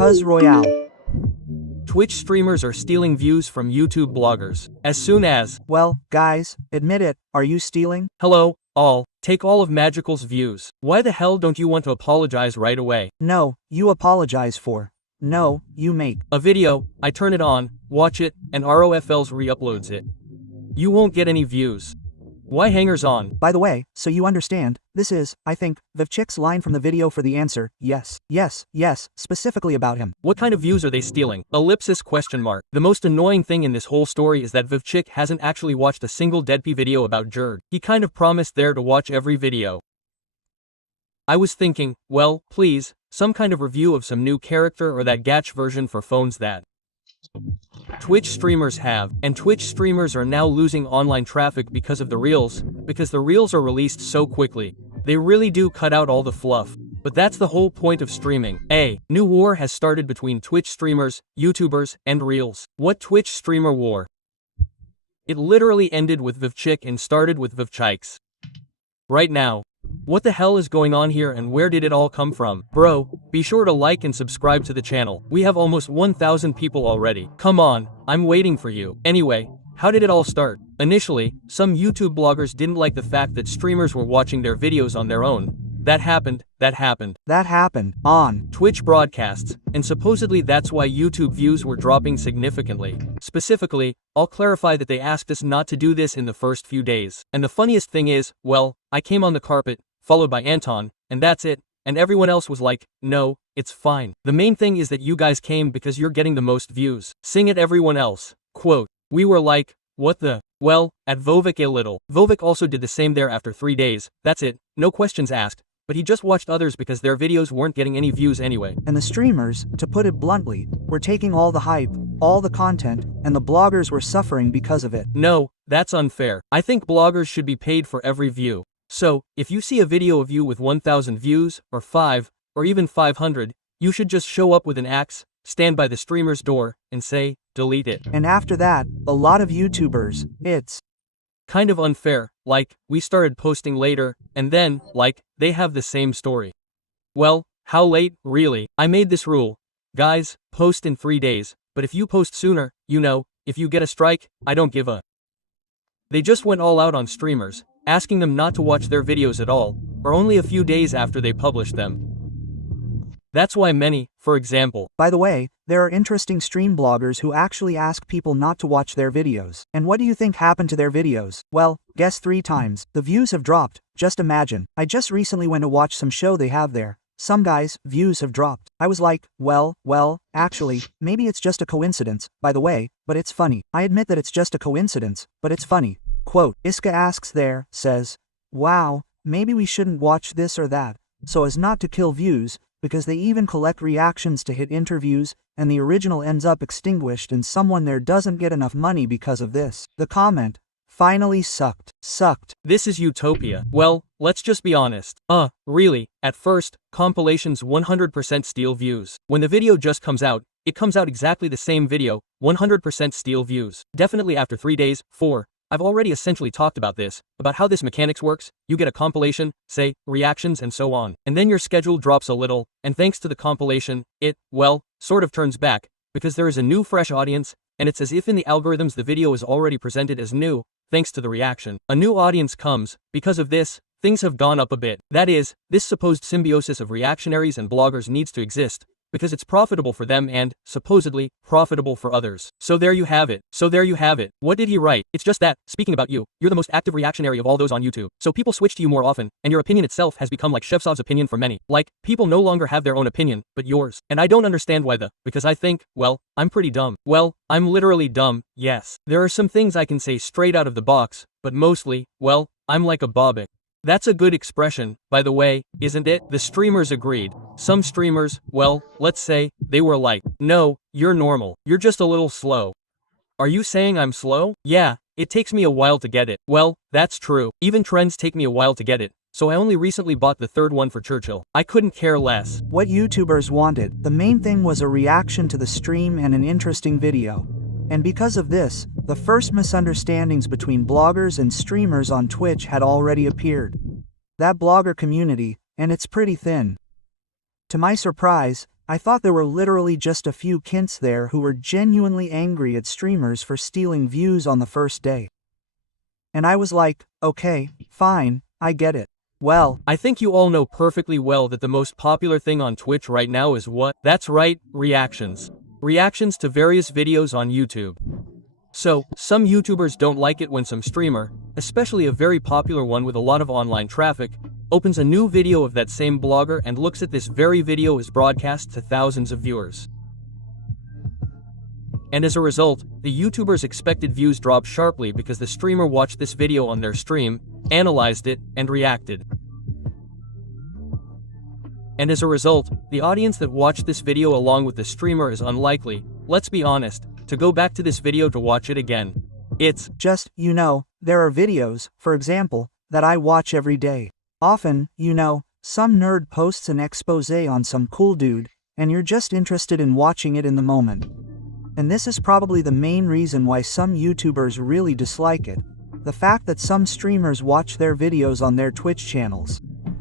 Cuz Royale. Twitch streamers are stealing views from YouTube bloggers. As soon as, Well, guys, admit it, are you stealing? hello, all, take all of Magical's views. Why the hell don't you want to apologize right away? No, you apologize for. No, you make a video, I turn it on, watch it, and ROFLs re-uploads it. You won't get any views. Why hangers on? By the way, so you understand, this is, I think, Vivchik's line from the video for the answer, yes, yes, yes, specifically about him. What kind of views are they stealing? Ellipsis question mark. The most annoying thing in this whole story is that Vivchik hasn't actually watched a single Deadpy video about Jerd. He kind of promised there to watch every video. I was thinking, well, please, some kind of review of some new character or that Gatch version for phones that Twitch streamers have, and Twitch streamers are now losing online traffic because of the Reels, because the Reels are released so quickly. They really do cut out all the fluff. But that's the whole point of streaming. A new war has started between Twitch streamers, YouTubers, and Reels. What Twitch streamer war? It literally ended with Vivchik and started with Vivchikes. Right now. What the hell is going on here and where did it all come from? Bro, be sure to like and subscribe to the channel. We have almost 1,000 people already. Come on, I'm waiting for you. Anyway, how did it all start? Initially, some YouTube bloggers didn't like the fact that streamers were watching their videos on their own. That happened on Twitch broadcasts, and supposedly that's why YouTube views were dropping significantly. Specifically, I'll clarify that they asked us not to do this in the first few days. And the funniest thing is, well, I came on the carpet, followed by Anton, and that's it, and everyone else was like, no, it's fine. The main thing is that you guys came because you're getting the most views. Sing it everyone else. Quote, we were like, what the? Well, at Vovik a little. Vovik also did the same there after 3 days, that's it, no questions asked. But he just watched others because their videos weren't getting any views anyway. And the streamers, to put it bluntly, were taking all the hype, all the content, and the bloggers were suffering because of it. No, that's unfair. I think bloggers should be paid for every view. So, if you see a video of you with 1,000 views, or 5, or even 500, you should just show up with an axe, stand by the streamer's door, and say, delete it. And after that, a lot of YouTubers, it's kind of unfair, like, we started posting later, and then, like, they have the same story. Well, how late, really? I made this rule. Guys, post in 3 days, but if you post sooner, you know, if you get a strike, I don't give a. They just went all out on streamers, asking them not to watch their videos at all, or only a few days after they published them. That's why many, for example. By the way, there are interesting stream bloggers who actually ask people not to watch their videos. And what do you think happened to their videos? Well, guess 3 times. The views have dropped. Just imagine. I just recently went to watch some show they have there. Some guys, views have dropped. I was like, well, actually, maybe it's just a coincidence, by the way, but it's funny. I admit that it's just a coincidence, but it's funny. Quote, Iska asks there, says, wow, maybe we shouldn't watch this or that, so as not to kill views, because they even collect reactions to hit interviews, and the original ends up extinguished and someone there doesn't get enough money because of this. The comment, finally sucked. This is utopia. Well, let's just be honest. Really, at first, compilations 100% steal views. When the video just comes out, it comes out exactly the same video, 100% steal views. Definitely after 3 days, 4. I've already essentially talked about this, about how this mechanics works. You get a compilation, say, reactions and so on. And then your schedule drops a little, and thanks to the compilation, it, well, sort of turns back, because there is a new fresh audience, and it's as if in the algorithms the video is already presented as new, thanks to the reaction. A new audience comes. Because of this, things have gone up a bit. That is, this supposed symbiosis of reactionaries and bloggers needs to exist, because it's profitable for them and, supposedly, profitable for others. So there you have it. What did he write? It's just that, speaking about you, you're the most active reactionary of all those on YouTube. So people switch to you more often, and your opinion itself has become like Shevtsov's opinion for many. Like, people no longer have their own opinion, but yours. And I don't understand why because I think, well, I'm pretty dumb. Well, I'm literally dumb, yes. There are some things I can say straight out of the box, but mostly, well, I'm like a bobbic. That's a good expression, by the way, isn't it? The streamers agreed. Some streamers, well, let's say, they were like, no, you're normal. You're just a little slow. Are you saying I'm slow? Yeah, it takes me a while to get it. Well, that's true. Even trends take me a while to get it. So I only recently bought the 3rd one for Churchill. I couldn't care less. What YouTubers wanted, the main thing was a reaction to the stream and an interesting video. And because of this, the first misunderstandings between bloggers and streamers on Twitch had already appeared. That blogger community, and it's pretty thin. To my surprise, I thought there were literally just a few kints there who were genuinely angry at streamers for stealing views on the first day. And I was like, okay, fine, I get it. Well, I think you all know perfectly well that the most popular thing on Twitch right now is what? That's right, reactions. Reactions to various videos on YouTube. So, some YouTubers don't like it when some streamer, especially a very popular one with a lot of online traffic, opens a new video of that same blogger and looks at this very video as broadcast to thousands of viewers. And as a result, the YouTuber's expected views drop sharply because the streamer watched this video on their stream, analyzed it, and reacted. And as a result, the audience that watched this video along with the streamer is unlikely, let's be honest, to go back to this video to watch it again. It's just, there are videos, for example, that I watch every day. Often, some nerd posts an expose on some cool dude, and you're just interested in watching it in the moment. And this is probably the main reason why some YouTubers really dislike it. The fact that some streamers watch their videos on their Twitch channels.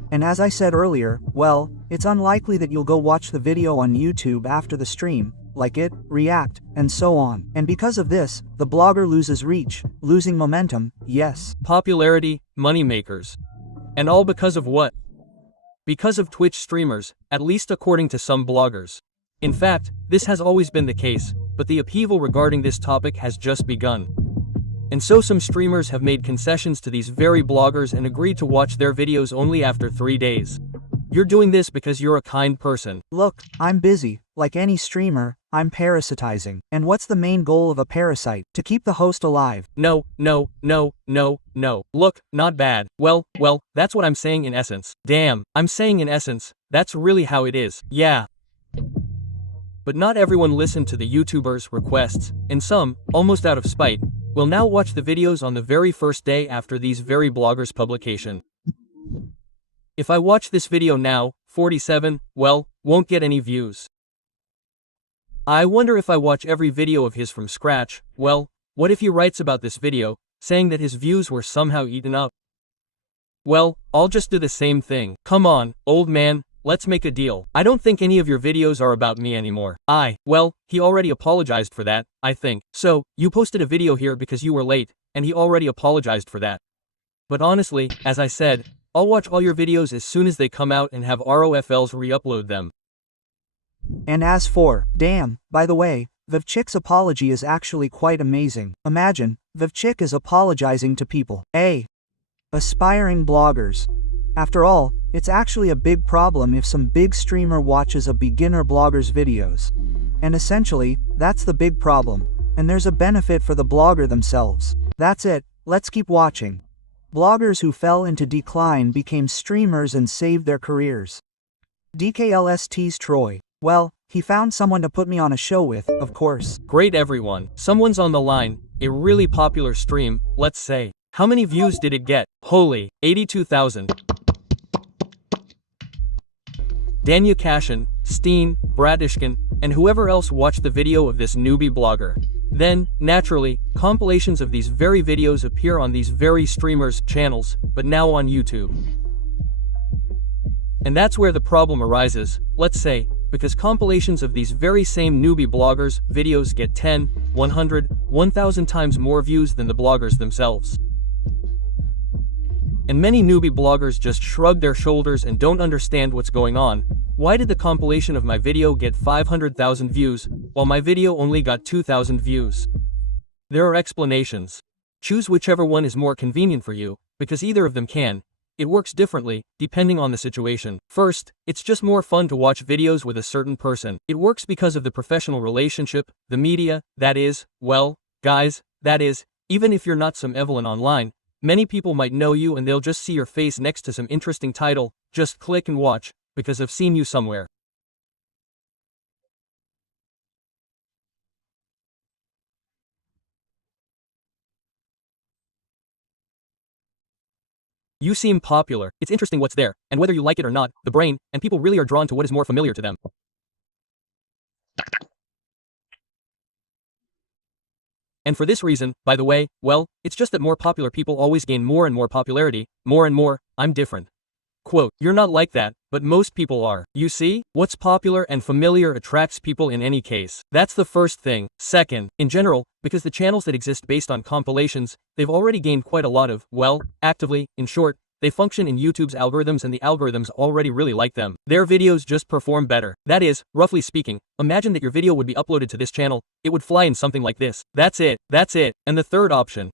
And as I said earlier, well, it's unlikely that you'll go watch the video on YouTube after the stream, like it, react, and so on. And because of this, the blogger loses reach, losing momentum, yes. Popularity, moneymakers. And all because of what? Because of Twitch streamers, at least according to some bloggers. In fact, this has always been the case, but the upheaval regarding this topic has just begun. And so some streamers have made concessions to these very bloggers and agreed to watch their videos only after 3 days. You're doing this because you're a kind person. Look, I'm busy. Like any streamer, I'm parasitizing. And what's the main goal of a parasite? To keep the host alive. No. Look, not bad. Well, that's what I'm saying in essence. Damn, I'm saying in essence, that's really how it is. Yeah. But not everyone listened to the YouTuber's requests, and some, almost out of spite, will now watch the videos on the very first day after these very bloggers' publication. If I watch this video now, 47, well, won't get any views. I wonder if I watch every video of his from scratch, well, what if he writes about this video, saying that his views were somehow eaten up? Well, I'll just do the same thing. Come on, old man, let's make a deal. I don't think any of your videos are about me anymore. Well, he already apologized for that, I think. So, you posted a video here because you were late, and he already apologized for that. But honestly, as I said, I'll watch all your videos as soon as they come out and have ROFLs re-upload them. And as for, damn, by the way, VivChick's apology is actually quite amazing. Imagine, VivChick is apologizing to people. Aspiring bloggers. After all, it's actually a big problem if some big streamer watches a beginner blogger's videos. And essentially, that's the big problem. And there's a benefit for the blogger themselves. That's it, let's keep watching. Bloggers who fell into decline became streamers and saved their careers. DKLST's Troy. Well, he found someone to put me on a show with, of course. Great everyone, someone's on the line, a really popular stream, let's say. How many views did it get? Holy, 82,000. Danya Kashin, Steen, Bratishkin, and whoever else watched the video of this newbie blogger. Then, naturally, compilations of these very videos appear on these very streamers' channels, but now on YouTube. And that's where the problem arises, let's say, because compilations of these very same newbie bloggers' videos get 10, 100, 1,000 times more views than the bloggers themselves. And many newbie bloggers just shrug their shoulders and don't understand what's going on. Why did the compilation of my video get 500,000 views, while my video only got 2,000 views? There are explanations. Choose whichever one is more convenient for you, because either of them can. It works differently, depending on the situation. First, it's just more fun to watch videos with a certain person. It works because of the professional relationship, the media, that is, well, guys, that is, even if you're not some Evelyn online, many people might know you and they'll just see your face next to some interesting title, just click and watch, because I've seen you somewhere. You seem popular, it's interesting what's there, and whether you like it or not, the brain, and people really are drawn to what is more familiar to them. And for this reason, by the way, well, it's just that more popular people always gain more and more popularity, more and more, I'm different. Quote, you're not like that, but most people are. You see? What's popular and familiar attracts people in any case. That's the first thing. Second, in general, because the channels that exist based on compilations, they've already gained quite a lot of, well, actively, in short, they function in YouTube's algorithms and the algorithms already really like them. Their videos just perform better. That is, roughly speaking, imagine that your video would be uploaded to this channel, it would fly in something like this. That's it. And the third option,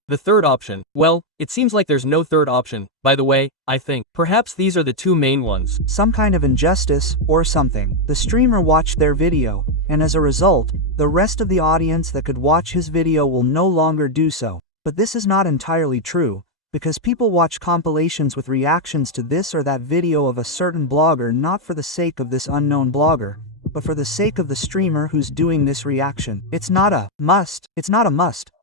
well, it seems like there's no third option, by the way, I think. Perhaps these are the two main ones. Some kind of injustice, or something. The streamer watched their video, and as a result, the rest of the audience that could watch his video will no longer do so. But this is not entirely true, because people watch compilations with reactions to this or that video of a certain blogger not for the sake of this unknown blogger, but for the sake of the streamer who's doing this reaction. It's not a must,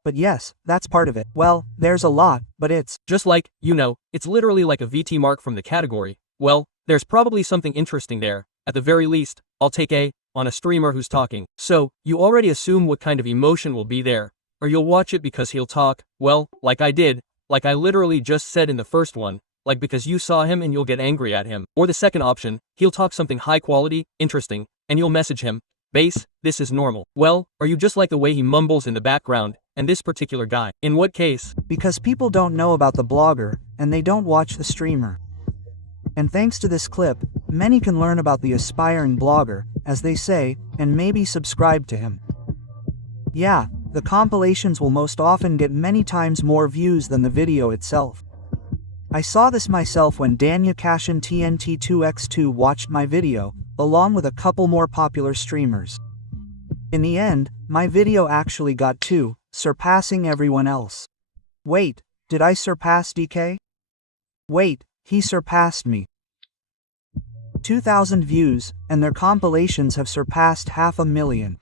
but yes, that's part of it. Well, there's a lot, but it's just like, it's literally like a VT mark from the category. Well, there's probably something interesting there. At the very least, I'll take a on a streamer who's talking. So, you already assume what kind of emotion will be there, or you'll watch it because he'll talk, well, like I did, like I literally just said in the first one, like because you saw him and you'll get angry at him. Or the second option, he'll talk something high quality, interesting, and you'll message him, base, this is normal. Well, are you just like the way he mumbles in the background, and this particular guy? In what case? Because people don't know about the blogger, and they don't watch the streamer. And thanks to this clip, many can learn about the aspiring blogger, as they say, and maybe subscribe to him. Yeah, the compilations will most often get many times more views than the video itself. I saw this myself when Danya Cashin TNT2x2 watched my video, along with a couple more popular streamers. In the end, my video actually got 2, surpassing everyone else. Wait, did I surpass DK? Wait, he surpassed me. 2,000 views, and their compilations have surpassed 500,000.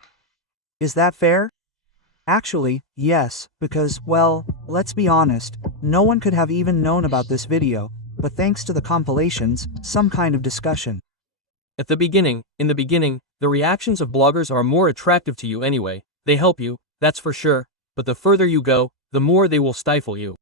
Is that fair? Actually, yes, because, well, let's be honest, no one could have even known about this video, but thanks to the compilations, some kind of discussion. In the beginning, the reactions of bloggers are more attractive to you anyway. They help you, that's for sure, but the further you go, the more they will stifle you.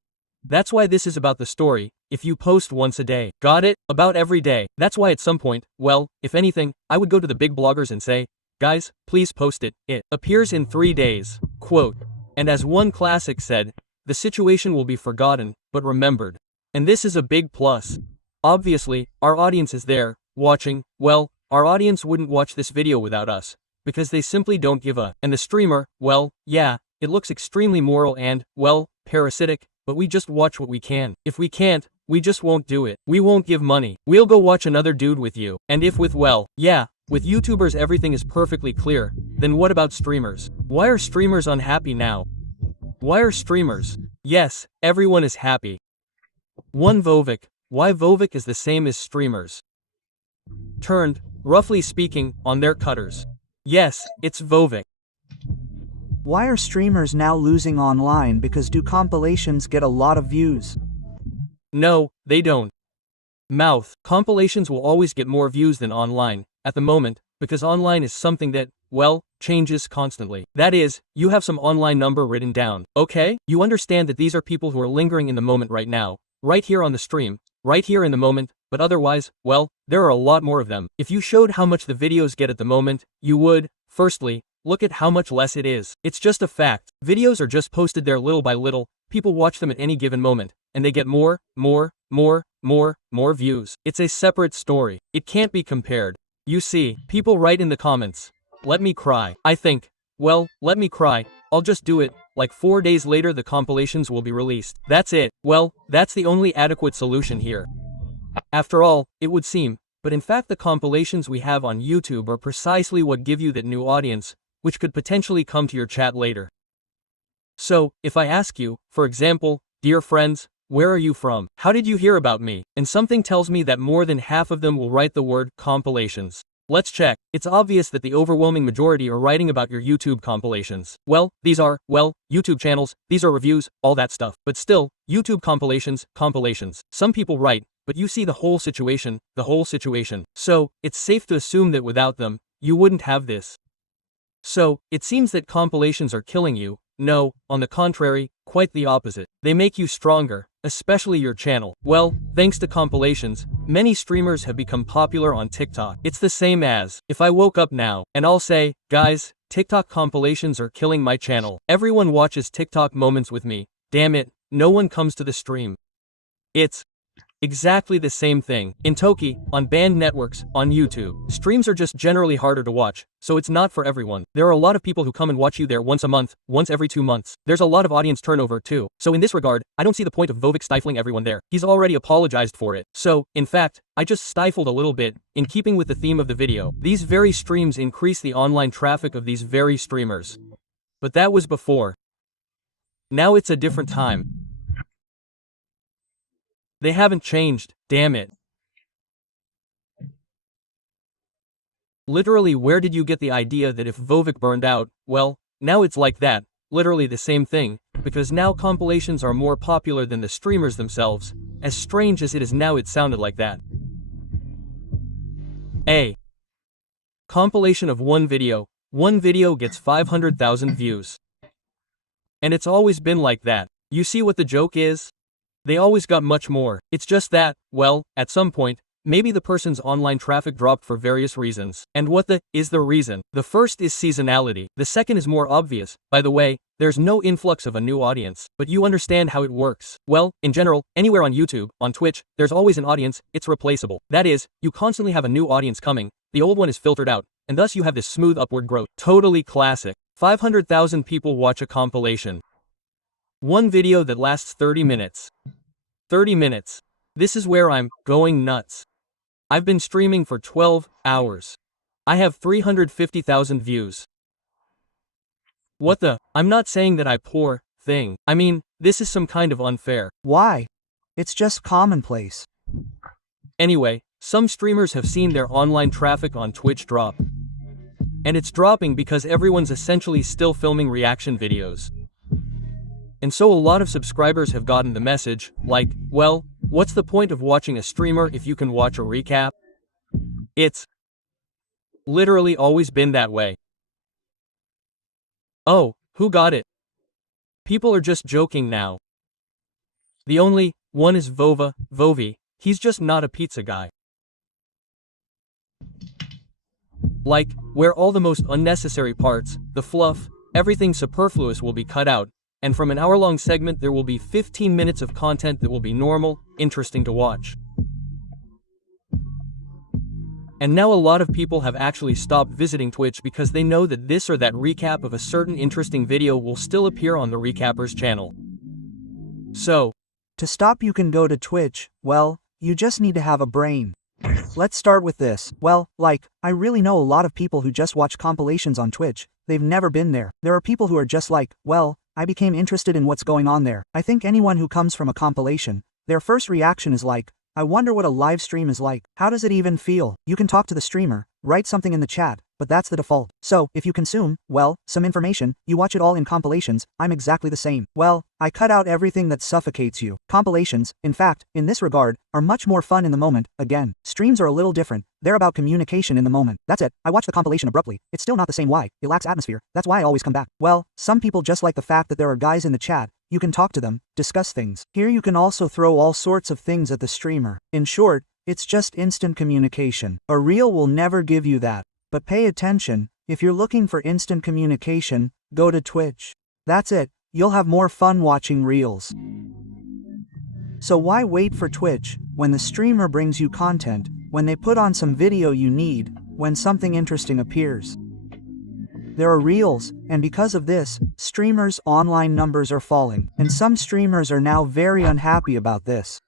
That's why this is about the story. If you post once a day, got it? About every day. That's why at some point, well, if anything, I would go to the big bloggers and say, guys, please post it. It appears in 3 days. Quote, and as one classic said, the situation will be forgotten, but remembered. And this is a big plus. Obviously, our audience is there, watching. Well, our audience wouldn't watch this video without us, because they simply don't give a. And the streamer, well, yeah, it looks extremely moral and, well, parasitic, but we just watch what we can. If we can't, we just won't do it. We won't give money. We'll go watch another dude with you. And if with, well, yeah, with YouTubers everything is perfectly clear, then what about streamers? Why are streamers unhappy now? Why are streamers? Yes, everyone is happy. 1 Vovik. Why Vovik is the same as streamers. Turned, roughly speaking, on their cutters. Yes, it's Vovik. Why are streamers now losing online because do compilations get a lot of views? No, they don't. Mouth. Compilations will always get more views than online, at the moment, because online is something that, well, changes constantly. That is, you have some online number written down, okay? You understand that these are people who are lingering in the moment right now, right here on the stream, right here in the moment, but otherwise, well, there are a lot more of them. If you showed how much the videos get at the moment, you would, firstly, look at how much less it is. It's just a fact. Videos are just posted there little by little, people watch them at any given moment, and they get more views. It's a separate story. It can't be compared. You see, people write in the comments, let me cry. I think, well, let me cry, I'll just do it, like 4 days later the compilations will be released. That's it. Well, that's the only adequate solution here. After all, it would seem, but in fact the compilations we have on YouTube are precisely what give you that new audience, which could potentially come to your chat later. So, if I ask you, for example, dear friends, where are you from? How did you hear about me? And something tells me that more than half of them will write the word compilations. Let's check. It's obvious that the overwhelming majority are writing about your YouTube compilations. Well, these are, well, YouTube channels, these are reviews, all that stuff. But still, YouTube compilations. Some people write, but you see the whole situation. So, it's safe to assume that without them, you wouldn't have this. So, it seems that compilations are killing you. No, on the contrary, quite the opposite. They make you stronger, especially your channel. Well, thanks to compilations, many streamers have become popular on TikTok. It's the same as if I woke up now and I'll say, guys, TikTok compilations are killing my channel. Everyone watches TikTok moments with me. Damn it, no one comes to the stream. It's exactly the same thing. In Toki, on banned networks, on YouTube, streams are just generally harder to watch, so it's not for everyone. There are a lot of people who come and watch you there once a month, once every 2 months. There's a lot of audience turnover too. So in this regard, I don't see the point of Vovik stifling everyone there. He's already apologized for it. So, in fact, I just stifled a little bit, in keeping with the theme of the video. These very streams increase the online traffic of these very streamers. But that was before. Now it's a different time. They haven't changed, damn it. Literally, where did you get the idea that if Vovik burned out, well, now it's like that, literally the same thing, because now compilations are more popular than the streamers themselves. As strange as it is now, it sounded like that. A compilation of one video gets 500,000 views. And it's always been like that. You see what the joke is? They always got much more. It's just that, well, at some point, maybe the person's online traffic dropped for various reasons. And what is the reason? The first is seasonality. The second is more obvious. By the way, there's no influx of a new audience. But you understand how it works. Well, in general, anywhere on YouTube, on Twitch, there's always an audience. It's replaceable. That is, you constantly have a new audience coming. The old one is filtered out. And thus you have this smooth upward growth. Totally classic. 500,000 people watch a compilation. One video that lasts 30 minutes. 30 minutes. This is where I'm going nuts. I've been streaming for 12 hours. I have 350,000 views. What the? I'm not saying that I poor thing. I mean, this is some kind of unfair. Why? It's just commonplace. Anyway, some streamers have seen their online traffic on Twitch drop. And it's dropping because everyone's essentially still filming reaction videos. And so a lot of subscribers have gotten the message, like, well, what's the point of watching a streamer if you can watch a recap? It's literally always been that way. Oh, who got it? People are just joking now. The only one is Vovi, he's just not a pizza guy. Like, where all the most unnecessary parts, the fluff, everything superfluous will be cut out. And from an hour-long segment there will be 15 minutes of content that will be normal, interesting to watch. And now a lot of people have actually stopped visiting Twitch because they know that this or that recap of a certain interesting video will still appear on the recapper's channel. So, to stop you can go to Twitch, well, you just need to have a brain. Let's start with this. Well, like, I really know a lot of people who just watch compilations on Twitch. They've never been there. There are people who are just like, well, I became interested in what's going on there. I think anyone who comes from a compilation, their first reaction is like, I wonder what a live stream is like. How does it even feel? You can talk to the streamer, write something in the chat, but that's the default. So, if you consume, well, some information, you watch it all in compilations. I'm exactly the same. Well, I cut out everything that suffocates you. Compilations, in fact, in this regard, are much more fun in the moment. Again, streams are a little different. They're about communication in the moment. That's it. I watch the compilation abruptly. It's still not the same. Why? It lacks atmosphere. That's why I always come back. Well, some people just like the fact that there are guys in the chat. You can talk to them, discuss things. Here you can also throw all sorts of things at the streamer. In short, it's just instant communication. A reel will never give you that. But pay attention, if you're looking for instant communication, go to Twitch. That's it, you'll have more fun watching reels. So why wait for Twitch, when the streamer brings you content, when they put on some video you need, when something interesting appears? There are reels, and because of this, streamers' online numbers are falling, and some streamers are now very unhappy about this.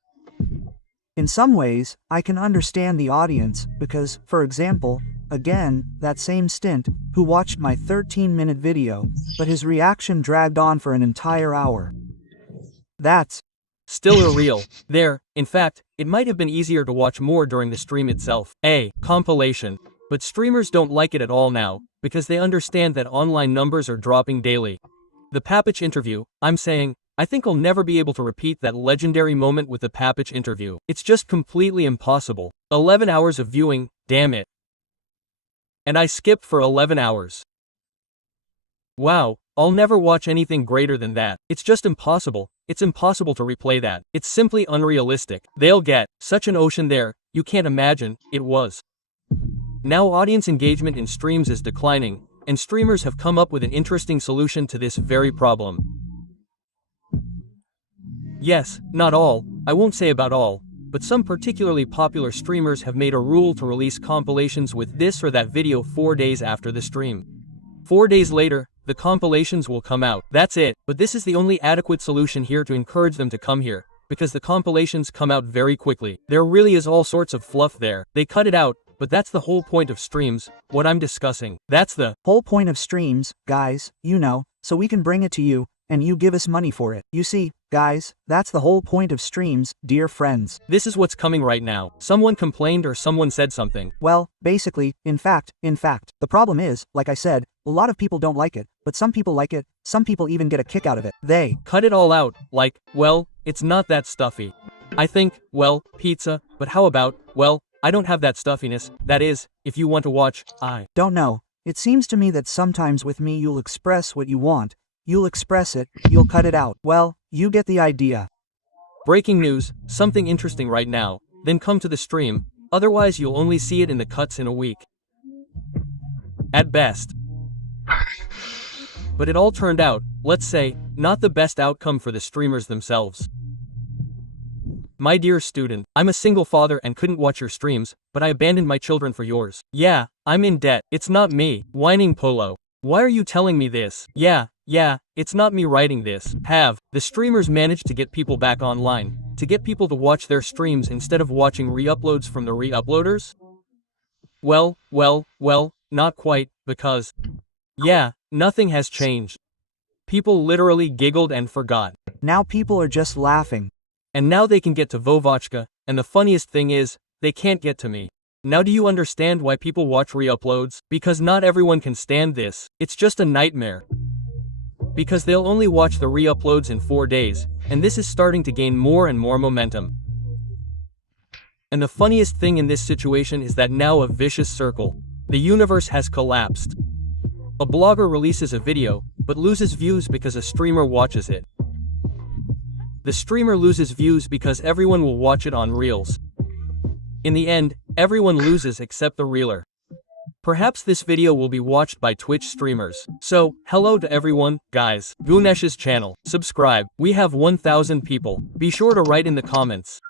In some ways, I can understand the audience, because, for example, again, that same Stint, who watched my 13-minute video, but his reaction dragged on for an entire hour. That's still a reel. There, in fact, it might have been easier to watch more during the stream itself. A compilation. But streamers don't like it at all now, because they understand that online numbers are dropping daily. The Papich interview, I'm saying, I think I'll never be able to repeat that legendary moment with the Papich interview. It's just completely impossible. 11 hours of viewing, damn it. And I skipped for 11 hours. Wow, I'll never watch anything greater than that. It's just impossible. It's impossible to replay that. It's simply unrealistic. They'll get such an ocean there, you can't imagine. It was. Now audience engagement in streams is declining, and streamers have come up with an interesting solution to this very problem. Yes, not all, I won't say about all, but some particularly popular streamers have made a rule to release compilations with this or that video 4 days after the stream. 4 days later, the compilations will come out. That's it, but this is the only adequate solution here to encourage them to come here, because the compilations come out very quickly. There really is all sorts of fluff there. They cut it out, but that's the whole point of streams, what I'm discussing. That's the whole point of streams, guys, you know, so we can bring it to you, and you give us money for it. You see, guys, that's the whole point of streams, dear friends. This is what's coming right now. Someone complained or someone said something. Well, basically, in fact, the problem is, like I said, a lot of people don't like it, but some people like it, some people even get a kick out of it. They cut it all out, like, well, it's not that stuffy. I think, well, pizza, but how about, well, I don't have that stuffiness, that is, if you want to watch, I don't know. It seems to me that sometimes with me you'll express what you want, you'll express it, you'll cut it out. Well, you get the idea. Breaking news, something interesting right now, then come to the stream, otherwise you'll only see it in the cuts in a week. At best. But it all turned out, let's say, not the best outcome for the streamers themselves. My dear student, I'm a single father and couldn't watch your streams, but I abandoned my children for yours. Yeah, I'm in debt. It's not me. Whining Polo. Why are you telling me this? Yeah, it's not me writing this. The streamers managed to get people back online, to get people to watch their streams instead of watching re-uploads from the re-uploaders? Well, not quite, because, yeah, nothing has changed. People literally giggled and forgot. Now people are just laughing. And now they can get to Vovochka, and the funniest thing is, they can't get to me. Now do you understand why people watch re-uploads? Because not everyone can stand this. It's just a nightmare. Because they'll only watch the re-uploads in 4 days, and this is starting to gain more and more momentum. And the funniest thing in this situation is that now a vicious circle. The universe has collapsed. A blogger releases a video, but loses views because a streamer watches it. The streamer loses views because everyone will watch it on Reels. In the end, everyone loses except the reeler. Perhaps this video will be watched by Twitch streamers. So, hello to everyone, guys. Gunesh's channel. Subscribe. We have 1,000 people. Be sure to write in the comments.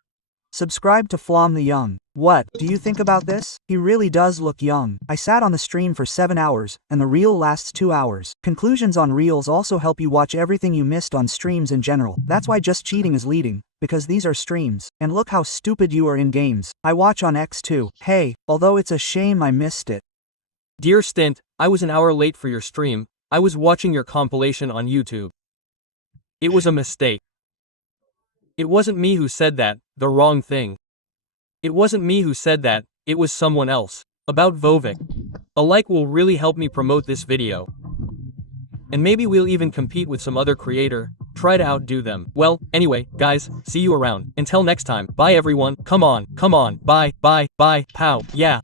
Subscribe to Flom the Young. What do you think about this? He really does look young. I sat on the stream for 7 hours, and the reel lasts 2 hours. Conclusions on reels also help you watch everything you missed on streams in general. That's why just cheating is leading, because these are streams. And look how stupid you are in games. I watch on X too. Hey, although it's a shame I missed it. Dear Stint, I was an hour late for your stream. I was watching your compilation on YouTube. It was a mistake. It wasn't me who said that, the wrong thing. It wasn't me who said that, it was someone else. About Vovik. A like will really help me promote this video. And maybe we'll even compete with some other creator, try to outdo them. Well, anyway, guys, see you around. Until next time, bye everyone, come on, bye, pow, yeah.